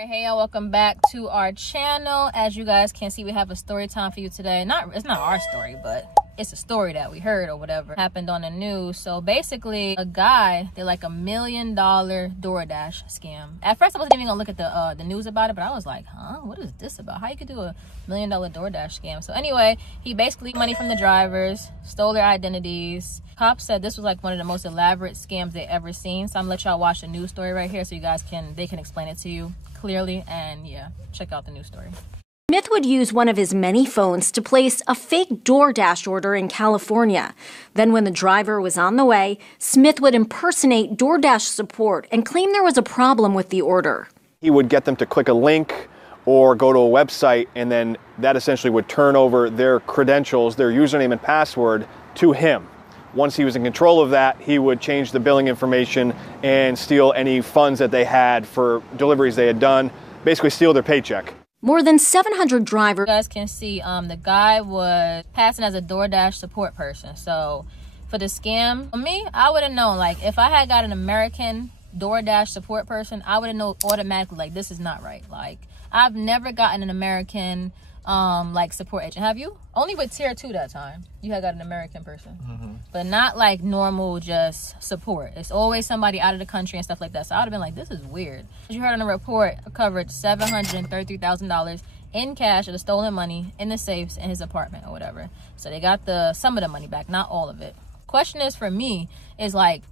Alright, hey y'all, welcome back to our channel. As you guys can see, we have a story time for you today. It's not our story, but it's a story that we heard or whatever happened on the news. So basically, a guy did like $1 million DoorDash scam. At first, I wasn't even gonna look at the news about it, but I was like, huh, what is this about? How you could do $1 million DoorDash scam? So anyway, he basically money from the drivers, stole their identities. Cops said this was like one of the most elaborate scams they ever seen. So I'm gonna let y'all watch the news story right here so you guys can explain it to you clearly. And yeah, check out the news story. Smith would use one of his many phones to place a fake DoorDash order in California. Then when the driver was on the way, Smith would impersonate DoorDash support and claim there was a problem with the order. He would get them to click a link or go to a website, and then that essentially would turn over their credentials, their username and password to him. Once he was in control of that, he would change the billing information and steal any funds that they had for deliveries they had done, basically steal their paycheck. More than 700 drivers. You guys can see the guy was passing as a DoorDash support person. So for the scam, for me, I would have known, like, if I had got an American DoorDash support person, I would have known automatically, like, this is not right. Like, I've never gotten an American like support agent. Have you? Only with tier 2 that time you had got an American person. But not like normal just support. It's always somebody out of the country and stuff like that. So I would have been like, this is weird. As you heard on the report, covered $733,000 in cash of the stolen money in the safes in his apartment or whatever. So they got some of the money back, not all of it. Question is, for me, is like,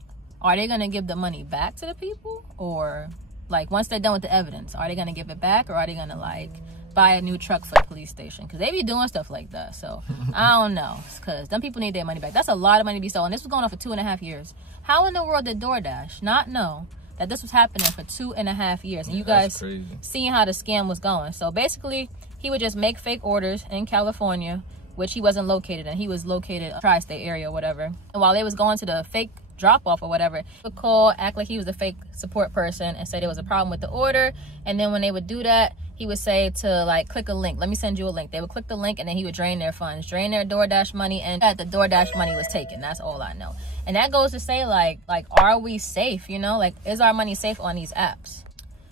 are they gonna give the money back to the people? Or like, once they're done with the evidence, are they gonna give it back, or are they gonna like buy a new truck for the police station? Because they be doing stuff like that. So I don't know, because them people need their money back. That's a lot of money to be stolen. This was going on for 2.5 years. How in the world did DoorDash not know that this was happening for 2.5 years? And you guys seeing how the scam was going. So basically, he would just make fake orders in California, which he wasn't located in. He was located in the tri-state area or whatever. And while they was going to the fake drop-off or whatever, he would call, act like he was a fake support person and say there was a problem with the order. And then when they would do that, he would say to like, click a link, let me send you a link. They would click the link, and then he would drain their funds, drain their DoorDash money, and that the DoorDash money was taken. That's all I know. And that goes to say, like are we safe? You know, like, is our money safe on these apps?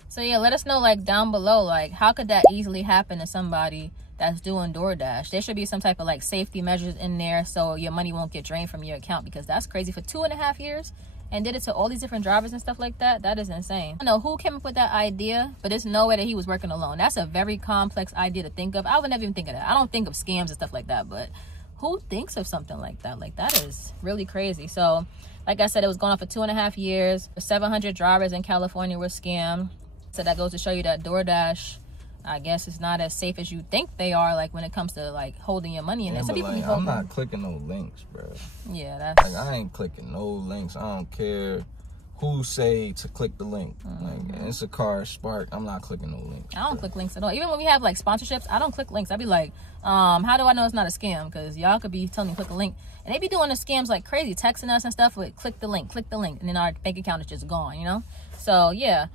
So yeah, let us know like down below, like, how could that easily happen to somebody that's doing DoorDash? There should be some type of like safety measures in there so your money won't get drained from your account, because that's crazy. For 2.5 years and did it to all these different drivers and stuff like that, that is insane. I don't know who came up with that idea, but it's no way that he was working alone. That's a very complex idea to think of. I would never even think of that. I don't think of scams and stuff like that, but who thinks of something like that? Like, that is really crazy. So like I said, it was going on for 2.5 years. 700 drivers in California were scammed. So that goes to show you that DoorDash, I guess, it's not as safe as you think they are, like when it comes to like holding your money in there. Some people like, I'm not clicking no links, bro. Yeah, that's like, I ain't clicking no links. I don't care who say to click the link. Like, Instacart, Spark, I'm not clicking no links. I don't click links at all. Even when we have like sponsorships, I don't click links. I'd be like, how do I know it's not a scam? Because y'all could be telling me click a link, and they be doing the scams like crazy, texting us and stuff with click the link, and then our bank account is just gone, you know? So yeah,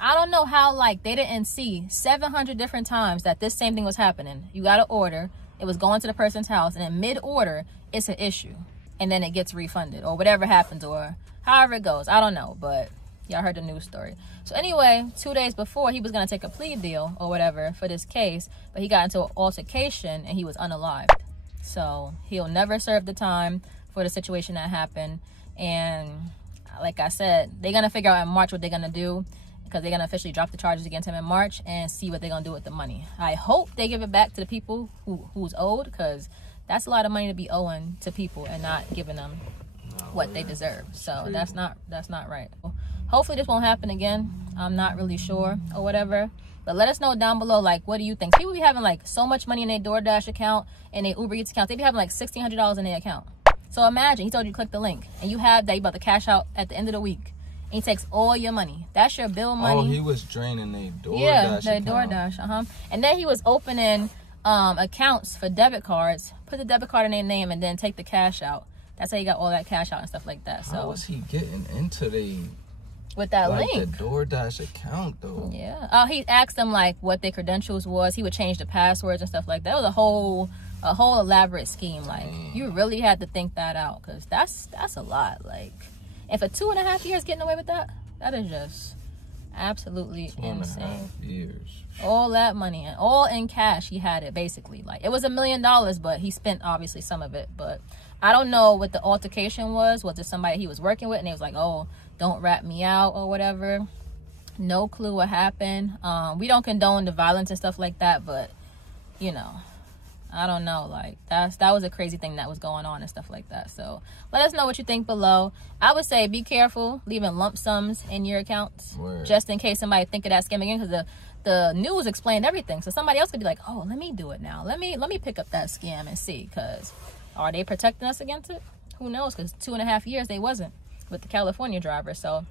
I don't know how, like, they didn't see 700 different times that this same thing was happening. You got an order, it was going to the person's house, and in mid-order, it's an issue. And then it gets refunded, or whatever happens, or however it goes. I don't know, but y'all heard the news story. So anyway, 2 days before, he was going to take a plea deal or whatever for this case, but he got into an altercation, and he was unalived. So he'll never serve the time for the situation that happened. And like I said, they're going to figure out in March what they're going to do, because they're going to officially drop the charges against him in March and see what they're going to do with the money. I hope they give it back to the people who's owed, because that's a lot of money to be owing to people and not giving them what they deserve. So that's not right. Hopefully this won't happen again. I'm not really sure or whatever. But let us know down below, like, what do you think? People be having like so much money in their DoorDash account and their Uber Eats account. They be having like $1,600 in their account. So imagine, he told you to click the link, and you have that, you about to cash out at the end of the week. He takes all your money. That's your bill money. Oh, he was draining their DoorDash. Yeah, their DoorDash. And then he was opening accounts for debit cards. Put the debit card in their name and then take the cash out. That's how he got all that cash out and stuff like that. So how was he getting into with that like link? The DoorDash account though. Yeah. He asked them like what their credentials was. He would change the passwords and stuff like that. It was a whole elaborate scheme. Like, you really had to think that out, because that's a lot. Like, and for 2.5 years getting away with that, Absolutely insane. 2.5 years. All that money, and all in cash. He had it basically. Like, it was $1 million, but he spent obviously some of it. But I don't know what the altercation was. Was it somebody he was working with and he was like, oh, don't rat me out or whatever? No clue what happened. We don't condone the violence and stuff like that, but you know, I don't know. Like, that was a crazy thing that was going on and stuff like that. So let us know what you think below. I would say be careful leaving lump sums in your accounts. Word. Just in case somebody think of that scam again, because the news explained everything. So somebody else could be like, oh, let me do it now. Let me pick up that scam and see, because are they protecting us against it? Who knows? Because 2.5 years they wasn't with the California driver. So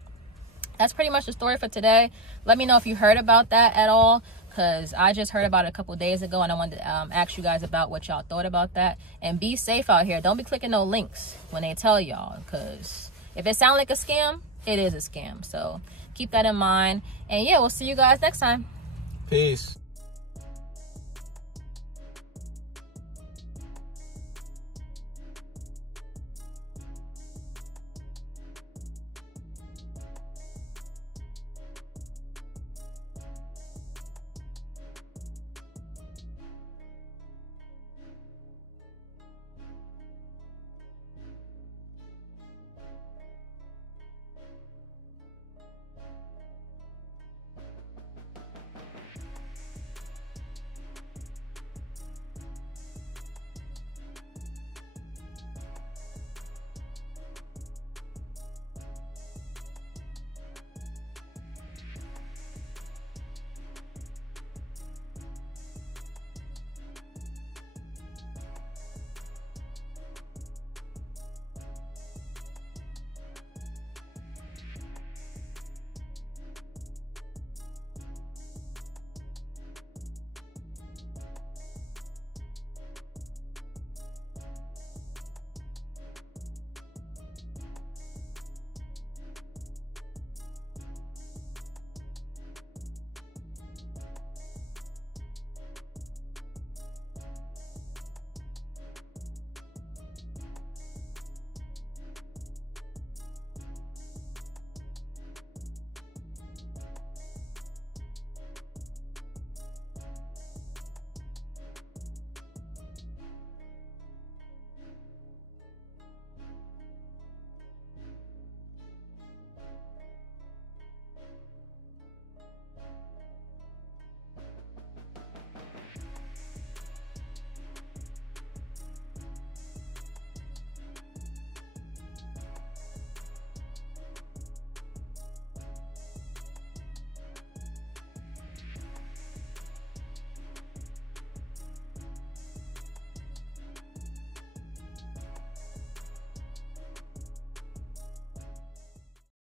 that's pretty much the story for today. Let me know if you heard about that at all, because I just heard about it a couple days ago, and I wanted to ask you guys about what y'all thought about that. And be safe out here. Don't be clicking no links when they tell y'all, because if it sounds like a scam, it is a scam. So keep that in mind. And yeah, we'll see you guys next time. Peace.